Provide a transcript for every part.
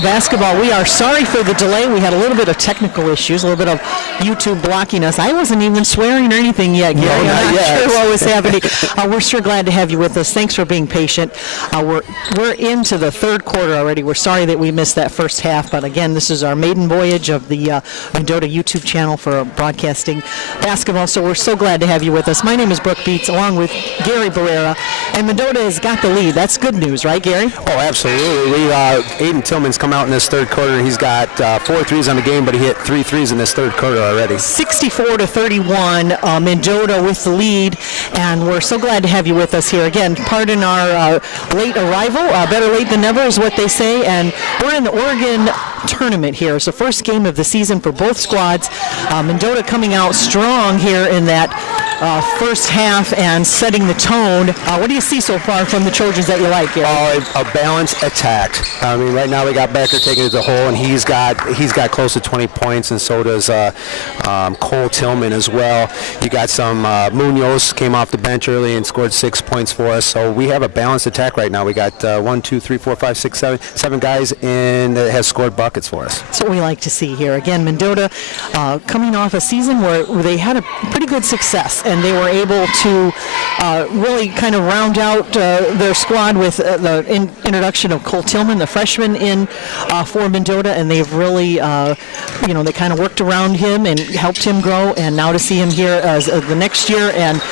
Basketball. We are sorry for the delay. We had a little bit of technical issues, a little bit of YouTube blocking us. I wasn't even swearing or anything yet, Gary. No, not I'm not yet. sure what was happening. We're sure glad to have you with us. Thanks for being patient. We're into the third quarter already. We're sorry that we missed that first half, but again, this is our maiden voyage of the Mendota YouTube channel for broadcasting basketball, so we're so glad to have you with us. My name is Brooke Beats, along with Gary Barrera, and Mendota has got the lead. That's good news, right, Gary? Oh, absolutely. Aiden Tillman's come out in this third quarter. He's got 4 threes on the game, but he hit 3 threes in this third quarter already. 64-31, Mendota with the lead, and we're so glad to have you with us here. Again, pardon our late arrival. Better late than never is what they say, and we're in the Oregon tournament here. It's the first game of the season for both squads. Mendota coming out strong here in that first half and setting the tone. What do you see so far from the Trojans that you like, Gary? A balanced attack. I mean, right now we got Becker taking it to the hole, and he's got close to 20 points, and so does Cole Tillman as well. You got some Munoz came off the bench early and scored 6 points for us. So we have a balanced attack right now. We got 1, 2, 3, 4, 5, 6, 7 guys in that has scored buckets for us. That's what we like to see here. Again, Mendota coming off a season where they had a pretty good success, and they were able to really kind of round out their squad with the introduction of Cole Tillman, the freshman, in for Mendota, and they've really, they kind of worked around him and helped him grow, and now to see him here as the next year, and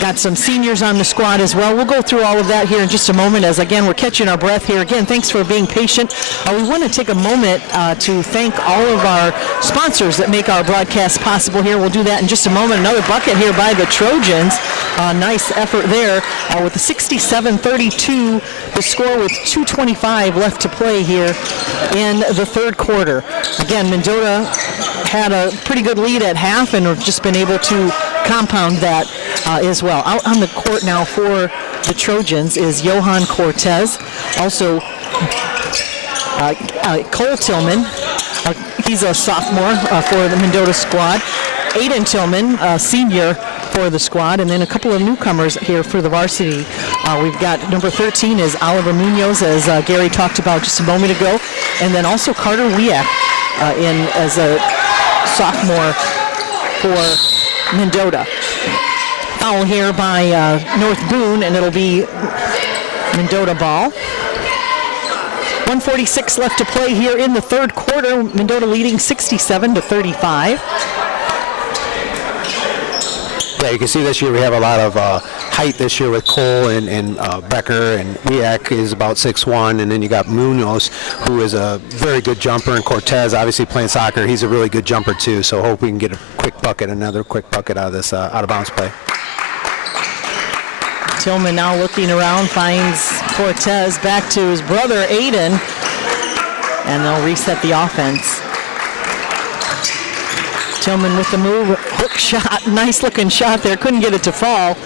got some seniors on the squad as well. We'll go through all of that here in just a moment, as again, we're catching our breath here. Again, thanks for being patient. We want to take a moment to thank all of our sponsors that make our broadcast possible here. We'll do that in just a moment. Another bucket here by the Trojans. Nice effort there with the 67-32, the score with 2:25 left to play here in the third quarter. Again, Mendota had a pretty good lead at half and have just been able to compound that as well. Out on the court now for the Trojans is Johan Cortez, also Cole Tillman. He's a sophomore for the Mendota squad. Aiden Tillman, senior for the squad, and then a couple of newcomers here for the varsity. We've got number 13 is Oliver Munoz, as Gary talked about just a moment ago, and then also Carter Wiak in as a sophomore for Mendota. Foul here by North Boone, and it'll be Mendota ball. 1:46 left to play here in the third quarter. Mendota leading 67-35. Yeah, you can see this year we have a lot of height this year with Cole and Becker, and Wiak is about 6'1", and then you got Munoz, who is a very good jumper, and Cortez, obviously playing soccer, he's a really good jumper too, so hope we can get a quick bucket, another quick bucket out of this out-of-bounds play. Tillman now looking around, finds Cortez back to his brother Aiden, and they'll reset the offense. Tillman with the move, hook shot, nice looking shot there, couldn't get it to fall,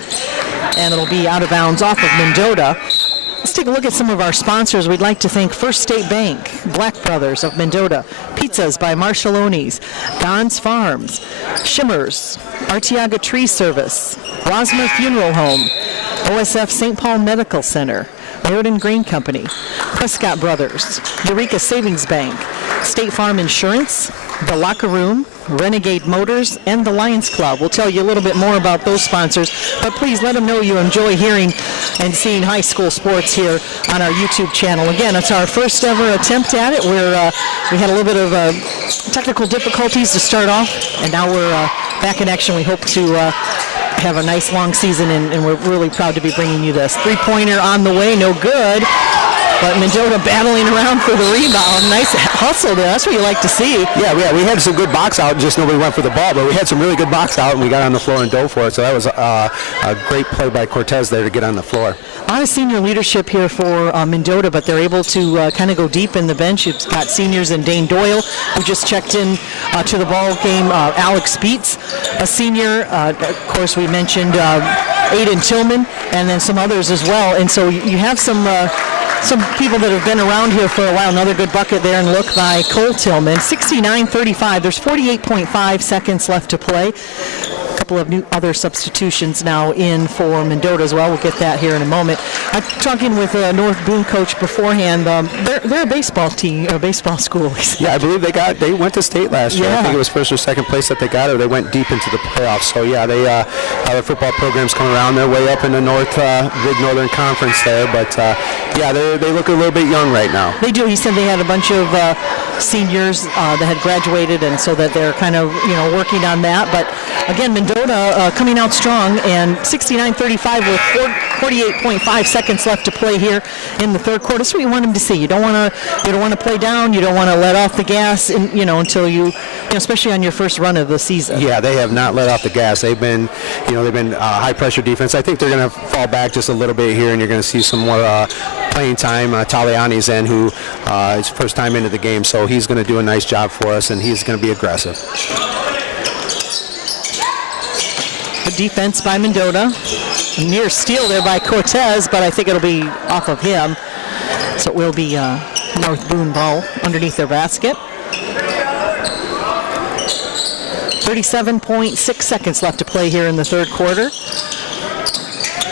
and it'll be out of bounds off of Mendota. Let's take a look at some of our sponsors. We'd like to thank First State Bank, Black Brothers of Mendota, Pizzas by Marshallone's, Don's Farms, Shimmers, Arteaga Tree Service, Rosmer Funeral Home, OSF St. Paul Medical Center, Meriden Grain Company, Prescott Brothers, Eureka Savings Bank, State Farm Insurance, The Locker Room, Renegade Motors, and the Lions Club. We'll tell you a little bit more about those sponsors, but please let them know you enjoy hearing and seeing high school sports here on our YouTube channel. Again, it's our first ever attempt at it. We had a little bit of technical difficulties to start off, and now we're back in action. We hope to have a nice long season, and we're really proud to be bringing you this. Three-pointer on the way, no good. But Mendota battling around for the rebound. Nice hustle there. That's what you like to see. Yeah, we had some good box out, just nobody went for the ball, but we had some really good box out, and we got on the floor and dove for it. So that was a great play by Cortez there to get on the floor. A lot of senior leadership here for Mendota, but they're able to kind of go deep in the bench. You've got seniors in Dane Doyle, who just checked in to the ball game. Alex Beats, a senior. Of course, we mentioned Aiden Tillman, and then some others as well. And so you have some people that have been around here for a while. Another good bucket there, and look by Cole Tillman. 69-35. There's 48.5 seconds left to play. couple of new other substitutions now in for Mendota as well. We'll get that here in a moment. I'm talking with North Boone coach beforehand. They're a baseball team, a baseball school. Yeah, I believe they went to state last year. Yeah. I think it was first or second place that they got, or they went deep into the playoffs. So yeah, their football program's coming around. They're way up in the big Northern Conference there, but yeah, they look a little bit young right now. They do. He said they had a bunch of seniors that had graduated, and so that they're kind of working on that. But again, Mendota coming out strong, and 69-35 with 48.5 seconds left to play here in the third quarter. That's what you want them to see. You don't want to play down. You don't want to let off the gas, until you especially on your first run of the season. Yeah, they have not let off the gas. They've been high pressure defense. I think they're going to fall back just a little bit here, and you're going to see some more playing time. Taliani's in, who is first time into the game, so he's going to do a nice job for us, and he's going to be aggressive. Good defense by Mendota. Near steal there by Cortez, but I think it'll be off of him. So it will be North Boone ball underneath their basket. 37.6 seconds left to play here in the third quarter.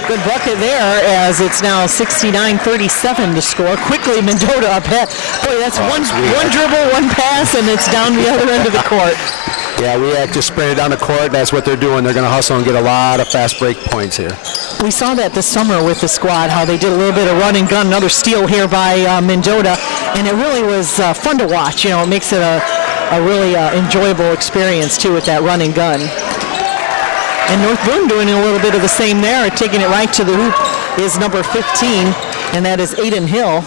Good bucket there, as it's now 69-37 to score. Quickly, Mendota up ahead. Boy, that's one dribble, one pass, and it's down the other end of the court. Yeah, WEAC just sprinted down the court. That's what they're doing. They're going to hustle and get a lot of fast break points here. We saw that this summer with the squad, how they did a little bit of run and gun. Another steal here by Mendota, and it really was fun to watch. It makes it a really enjoyable experience, too, with that run and gun. And North Boone doing a little bit of the same there, taking it right to the hoop is number 15, and that is Aiden Hill.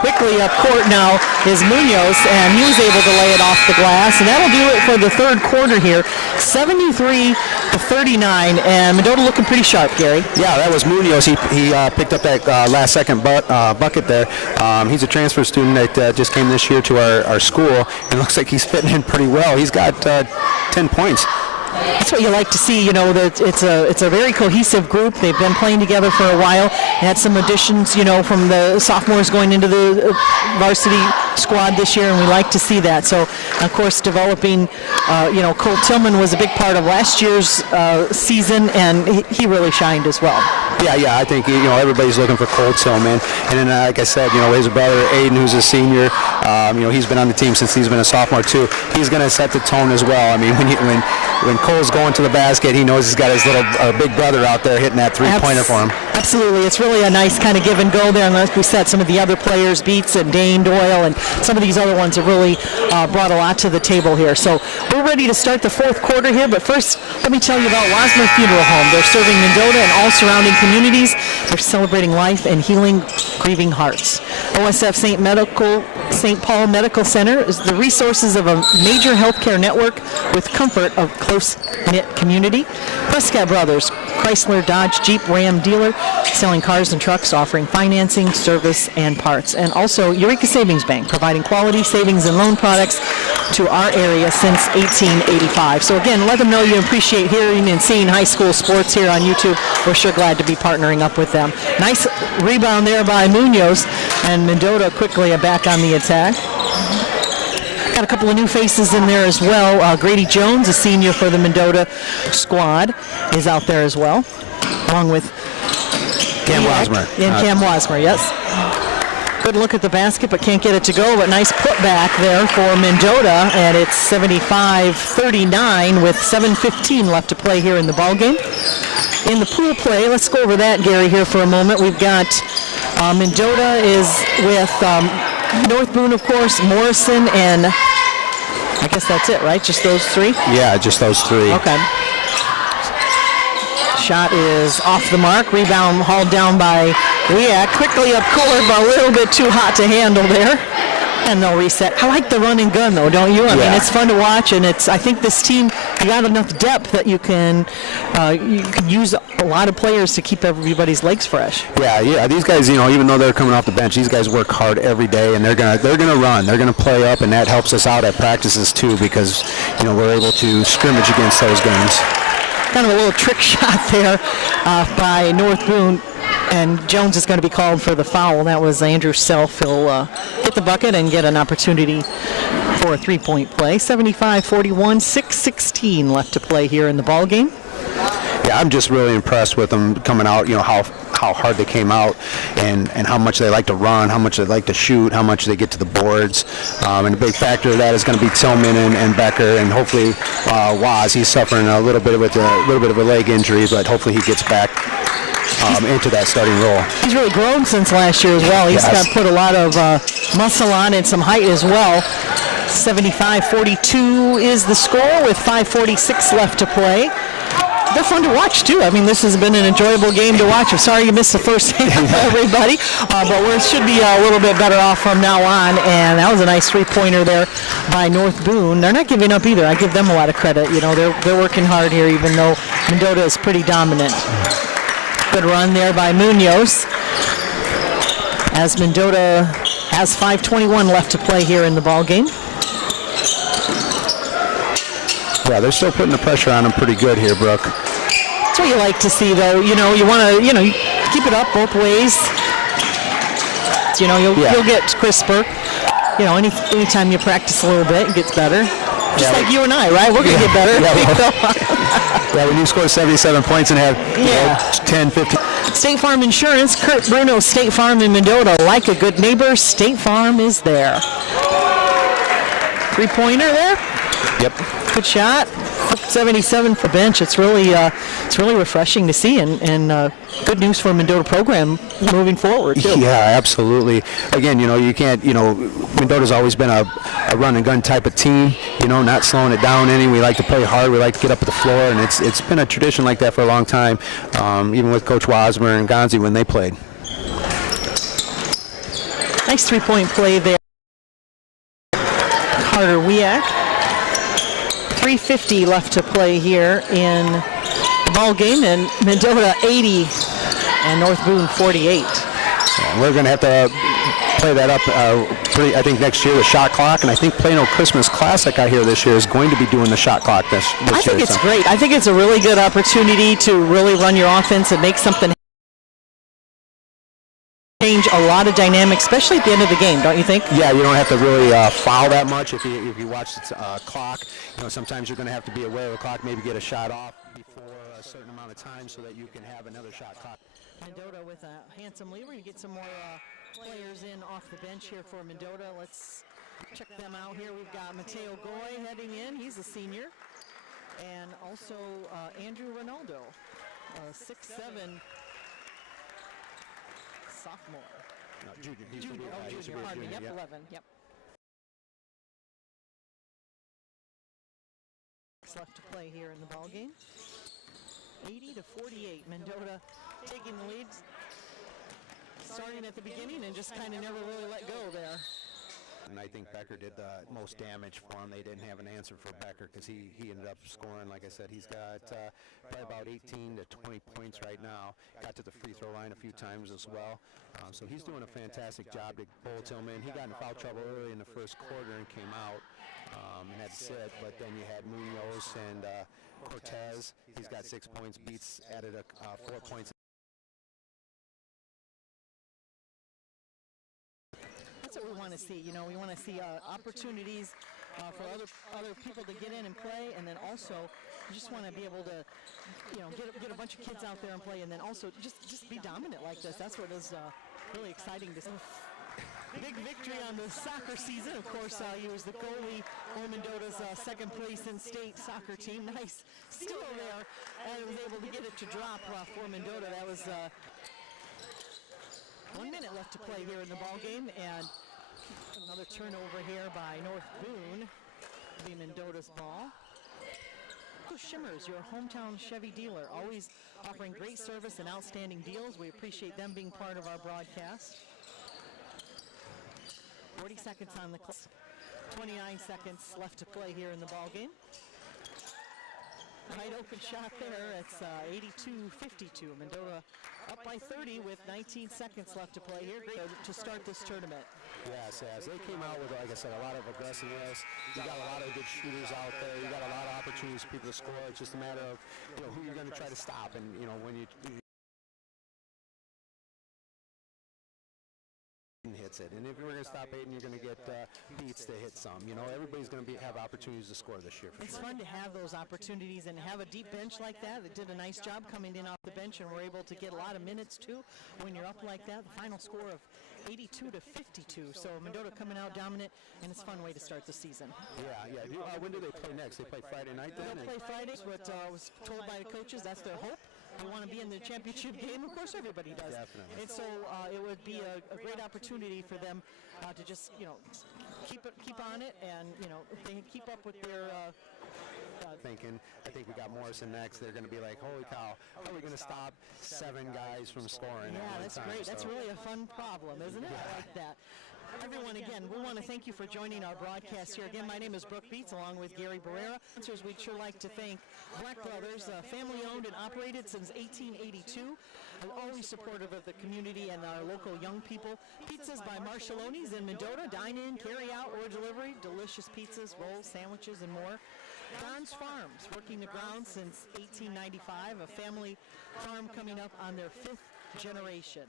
Quickly up court now is Munoz, and he was able to lay it off the glass, and that'll do it for the third quarter here. 73-39, and Mendota looking pretty sharp, Gary. Yeah, that was Munoz. He picked up that last second bucket there. He's a transfer student that just came this year to our school, and looks like he's fitting in pretty well. He's got 10 points. That's what you like to see, that it's a very cohesive group. They've been playing together for a while. They had some additions, from the sophomores going into the varsity squad this year, and we like to see that. So, of course, developing, Cole Tillman was a big part of last year's season, and he really shined as well. Yeah, I think, everybody's looking for Cole Tillman. And then, like I said, his brother, Aiden, who's a senior, he's been on the team since he's been a sophomore, too. He's going to set the tone as well. I mean, when Cole's going to the basket, he knows he's got his little big brother out there hitting that three-pointer for him. Absolutely. It's really a nice kind of give and go there. And like we said, some of the other players, Beats and Dane Doyle, and some of these other ones have really brought a lot to the table here. So we're ready to start the fourth quarter here. But first, let me tell you about Wasmer Funeral Home. They're serving Mendota and all surrounding communities. They're celebrating life and healing grieving hearts. OSF St. Paul Medical Center is the resources of a major healthcare network with comfort of close-knit community. Prescott Brothers, Chrysler, Dodge, Jeep, Ram dealer, selling cars and trucks, offering financing, service, and parts. And also Eureka Savings Bank, providing quality savings and loan products to our area since 1885. So again, let them know you appreciate hearing and seeing high school sports here on YouTube. We're sure glad to be partnering up with them. Nice rebound there by Munoz, and Mendota quickly back on the attack. Got a couple of new faces in there as well. Grady Jones, a senior for the Mendota squad, is out there as well, along with Cam Wasmer. And Cam Wasmer, yes. Good look at the basket, but can't get it to go. But nice putback there for Mendota, and it's 75-39 with 7:15 left to play here in the ballgame. In the pool play, let's go over that, Gary, here for a moment. We've got Mendota is with North Boone, of course, Morrison, and I guess that's it, right? Just those three? Yeah, just those three. Okay. Shot is off the mark. Rebound hauled down by WEAC. Quickly up court, but a little bit too hot to handle there. And they'll reset. I like the run and gun, though, don't you? I mean, it's fun to watch, and I think this team, you got enough depth that you can use a lot of players to keep everybody's legs fresh. Yeah. These guys, even though they're coming off the bench, these guys work hard every day, and they're gonna run. They're gonna play up, and that helps us out at practices too, because we're able to scrimmage against those games. Kind of a little trick shot there by North Boone. And Jones is going to be called for the foul. That was Andrew Self. He'll hit the bucket and get an opportunity for a three-point play. 75-41, 6:16 left to play here in the ball game. Yeah, I'm just really impressed with them coming out, how hard they came out and how much they like to run, how much they like to shoot, how much they get to the boards. And a big factor of that is going to be Tillman and Becker, and hopefully Waz. He's suffering a little bit of a leg injury, but hopefully he gets back into that starting role. He's really grown since last year as well. He's got put a lot of muscle on and some height as well. 75-42 is the score with 5:46 left to play. They're fun to watch, too. I mean, this has been an enjoyable game to watch. I'm sorry you missed the first half, everybody, but we should be a little bit better off from now on. And that was a nice three-pointer there by North Boone. They're not giving up either. I give them a lot of credit. They're working hard here, even though Mendota is pretty dominant. Good run there by Munoz, as Mendota has 5:21 left to play here in the ball game. Yeah, they're still putting the pressure on them pretty good here, Brooke. That's what you like to see, though. You want to, keep it up both ways. You'll get crisper. Anytime you practice a little bit, it gets better. Just like you and I, right? We're going to get better. Yeah, when you score 77 points and have 10, 15. State Farm Insurance, Kurt Bruno, State Farm in Mendota. Like a good neighbor, State Farm is there. Three-pointer there. Yep. Good shot. 77 for bench. It's really refreshing to see, and good news for Mendota program moving forward too. Yeah, absolutely. Again, you can't. Mendota's always been a run and gun type of team. Not slowing it down any. We like to play hard. We like to get up to the floor, and it's been a tradition like that for a long time. Even with Coach Wasmer and Gonzi when they played. Nice three-point play there. Carter Wiak. 3:50 left to play here in the ball game, and Mendota 80 and North Boone 48. Yeah, we're going to have to play that up I think next year, the shot clock, and I think Plano Christmas Classic I hear this year is going to be doing the shot clock this year. I think it's great. I think it's a really good opportunity to really run your offense and make something change a lot of dynamics, especially at the end of the game, don't you think? Yeah, you don't have to really foul that much if you watch the clock. Sometimes you're going to have to be aware of the clock, maybe get a shot off before a certain amount of time so that you can have another shot clock. Mendota with a handsome lead. We're going to get some more players in off the bench here for Mendota. Let's check them out here. We've got Mateo Goy heading in. He's a senior. And also Andrew Ronaldo, 6'7", sophomore. No, junior. Junior. Pardon me. Yep, 11. Yep. Left to play here in the ball game. 80-48. Mendota taking the lead, starting at the beginning and just kind of never really let go there. And I think Becker did the most damage for him. They didn't have an answer for Becker because he ended up scoring. Like I said, he's got probably about 18 to 20 points right now. Got to the free throw line a few times as well. So he's doing a fantastic job to bowl Tillman. He got in foul trouble early in the first quarter and came out and had to sit. But then you had Munoz and Cortez. He's got 6 points. Beats added 4 points. That's what we want to see. We want to see opportunities for other people to get in and play, and then also you just want to be able to, get a bunch of kids out there and play, and then also just be dominant like this. That's what is really exciting to see. Big victory on the soccer season. Of course, he was the goalie for Mendota's second place in state soccer team. Nice steal there, and was able to get it to drop for Mendota. That was 1 minute left to play here in the ball game, and another turnover here by North Boone. It'll be Mendota's ball. Shimmers, your hometown Chevy dealer, always offering great service and outstanding deals. We appreciate them being part of our broadcast. 40 seconds on the clock. 29 seconds left to play here in the ball game. Wide open shot there. It's 82-52. Mendota up by 30 with 19 seconds left to play here to start this tournament. Yes, as they came out with, like I said, a lot of aggressiveness. You got a lot of good shooters out there. You got a lot of opportunities for people to score. It's just a matter of who you're going to try to stop. And when you hits it. And if we're going to stop Aiden, you're going to get Beats to hit some. You know, everybody's going to have opportunities to score this year for It's sure. fun to have those opportunities and have a deep bench like that. That did a nice job coming in off the bench and were able to get a lot of minutes too when you're up like that. The final score of 82-52. So Mendota coming out dominant, and it's a fun way to start the season. Yeah. When do they play next? They play Friday night then? They'll play Fridays, but I was told by the coaches that's their hope. They want to be in the championship game. Of course, everybody does. Definitely. And so it would be a great opportunity for them to just, keep on it, and if they keep up with their. I think we got Morrison next. They're going to be like, holy cow, how are we going to stop 7 guys from scoring? Yeah, at one that's time? great. That's So- really a fun problem, isn't it? I like that. Everyone, again, we want to thank you for joining our broadcast here. Again, my name is Brooke Beats, along with Gary Barrera. Sponsors, we'd sure like to thank Black Brothers, family-owned and operated since 1882. Always supportive of the community and our local young people. Pizzas by Marshallone's in Mendota. Dine in, carry out, or delivery. Delicious pizzas, rolls, sandwiches, and more. Don's Farms, working the ground since 1895. A family farm coming up on their 5th generation.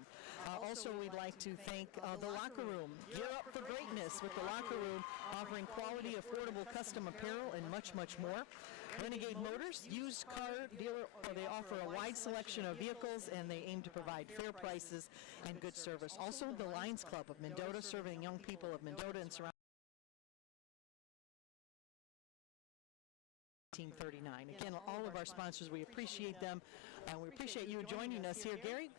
Also, we'd like to thank the Locker Room. Gear up for greatness with the Locker Room, offering quality, affordable custom apparel and much, much more. Renegade Motors, used car dealer. They offer a wide selection of vehicles, and they aim to provide fair prices and good service. Also, the Lions Club of Mendota, serving young people of Mendota and surrounding 1939. Again, all of our sponsors, we appreciate them, and we appreciate you joining us here. Gary,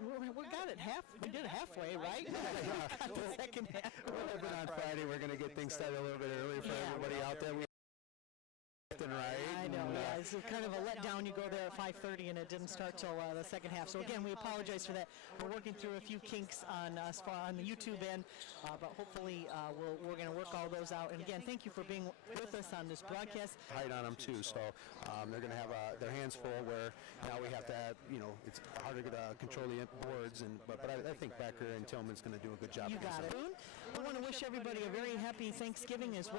we got it we did it halfway, right? Got the second half. Well, even on Friday, we're going to get things started a little bit earlier for everybody out there. Right? I know, yeah. It's kind of a letdown. You go there at 5:30 and it didn't start till the second half. So again, we apologize for that. We're working through a few kinks on the YouTube end, but hopefully we're going to work all those out. And again, thank you for being with us on this broadcast. Height on them too, so they're going to have their hands full. Where now we have to have, it's harder to control the boards, but I think Becker and Tillman's going to do a good job. You got it. We want to wish everybody a very happy Thanksgiving as well.